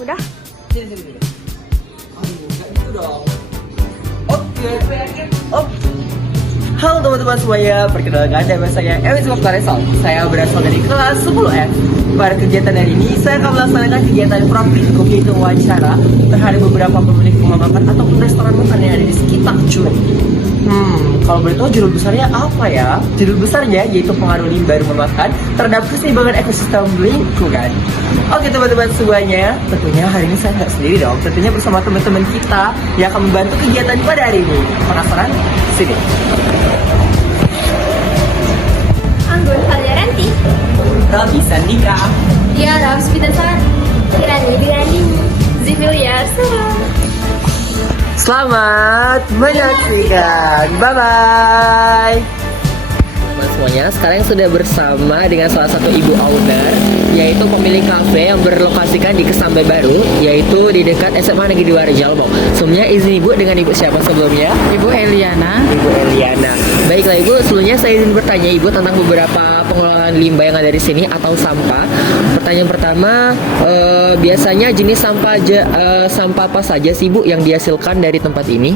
Udah? Sini. Aduh, nggak gitu dong. Oke. Oh. Halo teman-teman semuanya, perkenalkan nama saya Ewis Mokhtaresol. Saya berasal dari kelas 10F. Pada kegiatan hari ini, saya akan melaksanakan kegiatan praktikum yaitu wawancara terhadap beberapa pemilik rumah makan ataupun restoran makan yang ada di sekitar Curug. Kalau boleh tahu judul besarnya apa ya? Judul besarnya yaitu pengaruh limbah rumah makan terhadap keseimbangan ekosistem lingkungan. Oke teman-teman semuanya, tentunya hari ini saya nggak sendiri dong. Tentunya bersama teman-teman kita yang akan membantu kegiatan pada hari ini. Penasaran? Sini. Anggun Faljaranti. Robi Sandika. Tiara Hospitasar. Kirani Dirani. Zivilia Arsawa. Selamat menyaksikan. Bye-bye. Teman semuanya, sekarang sudah bersama dengan salah satu ibu owner, yaitu pemilik kafe yang berlokasikan di Kesambai Baru, yaitu di dekat SMA Negeri 2 Rejalbong. Sebelumnya izin ibu dengan ibu siapa sebelumnya? Ibu Eliana. Ibu Eliana. Baiklah ibu, sebelumnya saya izin bertanya ibu tentang beberapa pengelolaan limbah yang ada di sini atau sampah. Pertanyaan pertama, biasanya jenis sampah apa saja sih ibu yang dihasilkan dari tempat ini?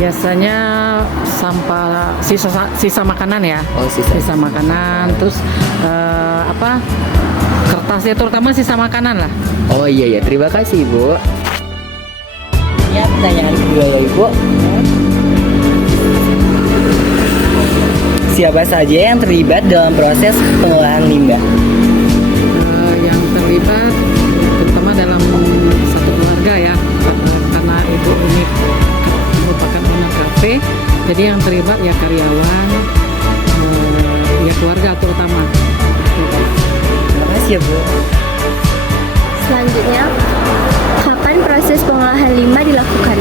Biasanya sampah sisa makanan ya. Oh, sisa makanan, terus kertasnya terutama sisa makanan lah. Oh iya, terima kasih ibu. Ya, pertanyaan kedua ya ibu. Siapa saja yang terlibat dalam proses pengolahan limbah? Yang terlibat terutama dalam satu keluarga ya, karena ibu ini merupakan owner kafe, jadi yang terlibat ya karyawan, ya keluarga terutama. Terima kasih ya bu. Selanjutnya, kapan proses pengolahan limbah dilakukan?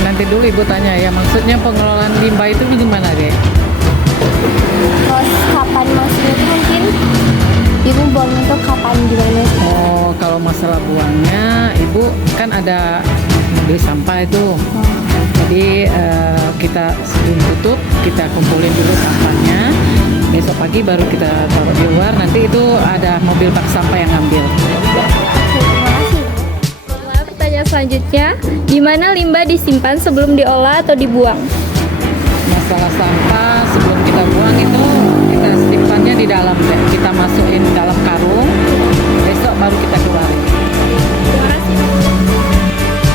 Nanti dulu ibu tanya ya, maksudnya pengelolaan limbah itu gimana deh? Terus kapan maksudnya itu mungkin ibu buang itu kapan gimana? Oh, kalau masalah buangnya, ibu kan ada mobil sampah itu. Jadi kita sebelum tutup, kita kumpulin dulu sampahnya. Besok pagi baru kita taruh di luar. Nanti itu ada mobil bak sampah yang ngambil. Terima kasih. Pertanyaan selanjutnya, di mana limbah disimpan sebelum diolah atau dibuang? Masalah sampah sebelum kita buang itu kita simpannya di dalam, kita masukin dalam karung. Besok baru kita keluarin. Terima kasih.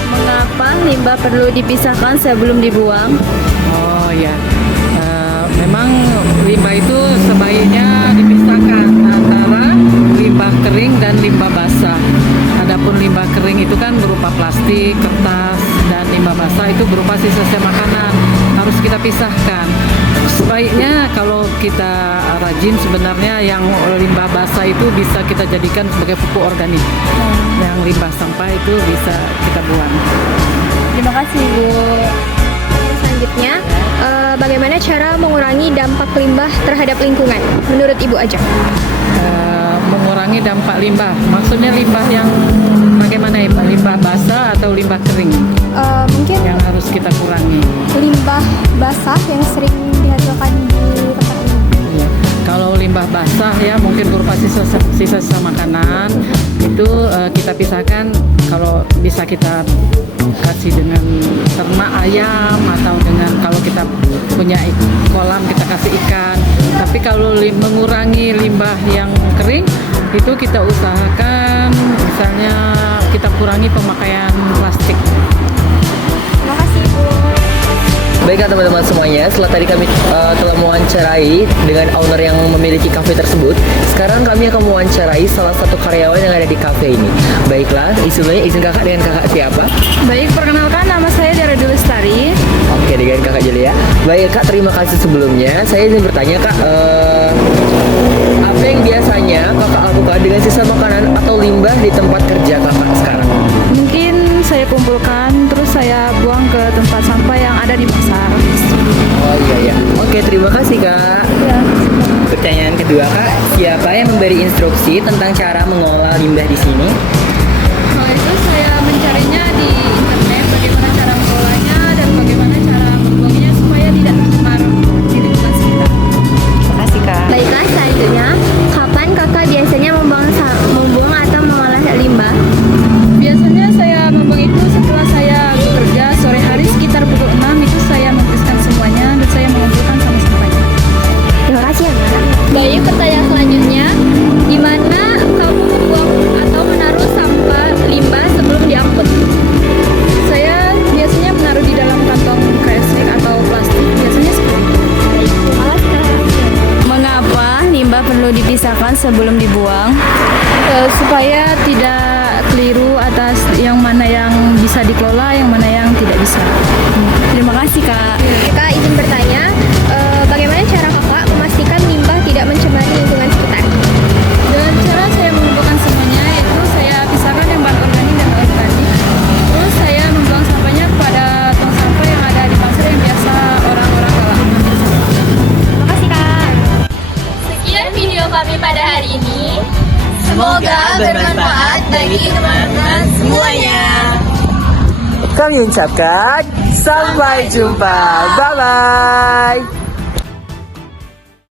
Mengapa limbah perlu dipisahkan sebelum dibuang? Oh ya, memang limbah itu sebaiknya dipisahkan antara limbah kering dan limbah basah. Adapun limbah kering itu kan berupa plastik, kertas, dan limbah basah itu berupa sisa-sisa makanan. Harus kita pisahkan. Sebaiknya kalau kita rajin sebenarnya yang limbah basah itu bisa kita jadikan sebagai pupuk organik. Yang limbah sampah itu bisa kita buang. Terima kasih Bu. Selanjutnya, bagaimana cara mengurangi dampak limbah terhadap lingkungan? Menurut Ibu aja. Mengurangi dampak limbah, maksudnya limbah yang bagaimana ya, limbah basah atau limbah kering Mungkin yang harus kita kurangi. limbah basah yang sering dihasilkan di tempat ini. Ya. Kalau limbah basah ya mungkin berupa sisa-sisa makanan itu kita pisahkan. Kalau bisa kita kasih dengan ternak ayam atau dengan kalau kita punya kolam kita kasih ikan. Tapi kalau mengurangi limbah yang kering itu kita usahakan misalnya kita kurangi pemakaian plastik. Terima kasih Bu. Baiklah teman-teman semuanya, setelah tadi kami telah mewawancarai dengan owner yang memiliki kafe tersebut, sekarang kami akan mewawancarai salah satu karyawan yang ada di kafe ini. Baiklah, izin kakak dengan kakak siapa? Baik, perkenalkan nama saya Dara Lestari. Oke, dengan kakak Julia. Baik kak, terima kasih sebelumnya. Saya izin bertanya kak, apa yang biasanya kakak lakukan dengan sisa makanan atau limbah di tempat kerja kakak sekarang? Mungkin saya kumpulkan terus saya buang ke tempat sampah yang ada di pasar. Oh iya. Oke, terima kasih kak. Ya. Pertanyaan kedua kak, siapa yang memberi instruksi tentang cara mengolah limbah di sini? Kalau itu saya mencarinya di internet bagaimana cara mengolahnya dan bagaimana cara membuangnya supaya tidak tercemar di lingkungan sekitar. Terima kasih kak. Baiklah, selanjutnya, kapan kakak biasanya membuang atau mengolah supaya tidak keliru atas yang mana yang bisa dikelola, yang mana yang tidak bisa. Terima kasih Kak. Kak izin bertanya, bagaimana cara kakak memastikan limbah tidak mencemari lingkungan sekitar? Dengan cara saya mengumpulkan semuanya, yaitu saya pisahkan yang bahan organik dan non-organik. Terus saya membuang sampahnya kepada tong sampah yang ada di pasar yang biasa orang-orang bawa. Terima kasih Kak. Sekian video kami pada hari ini. Semoga bermanfaat bagi teman-teman semuanya. Kami ucapkan sampai jumpa. Bye-bye.